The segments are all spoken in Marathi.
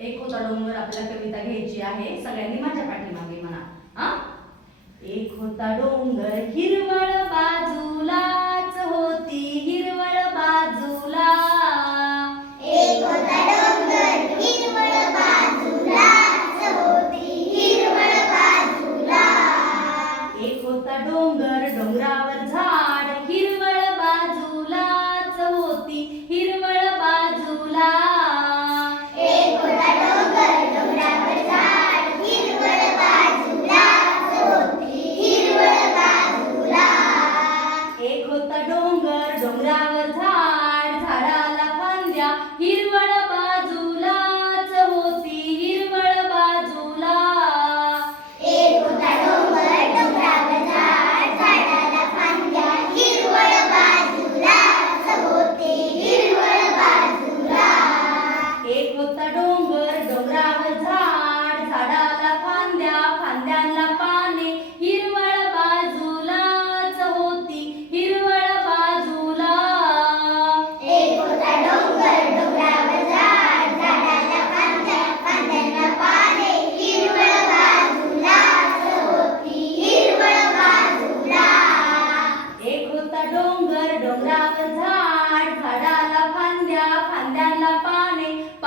एक होता डोंगर आपल्याला कविता घ्यायची आहे. सगळ्यांनी माझ्या पाठीमागे म्हणा. हा? एक होता डोंगर हिरवळ बाजूलाच होती हिरवळ बाजूला. एक होता डोंगर हिरवळ बाजूलाच होती हिरवळ बाजूला. एक होता डोंगर डोंगरावर झाड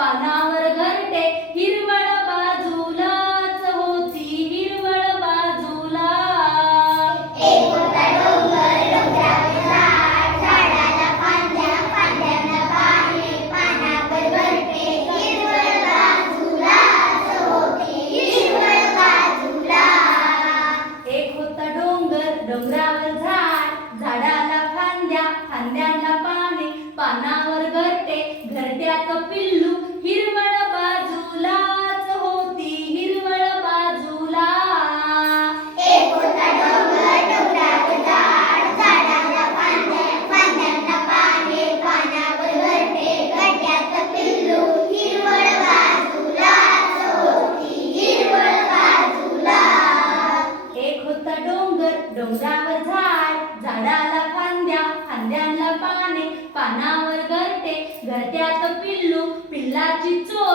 पानावर घरटे हिरवळ बाजूलाच होती हिरवळ बाजूला. एक होता डोंगर डोंगरावर झाड झाडाला फांद्या फांद्यांना पाने पानावर घरटे हिरवळ बाजूलाच होता डोंगर डोंगरावर झाड झाडाला फांद्या फांद्यांना पाने पानावर घरटे घरट्यात पिल्लू पिल्लाची चोच.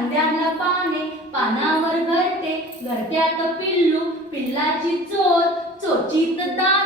फांद्या पाने पानावर घरते घरट्यात पिल्लू पिल्लाची चोर चोचीत दाना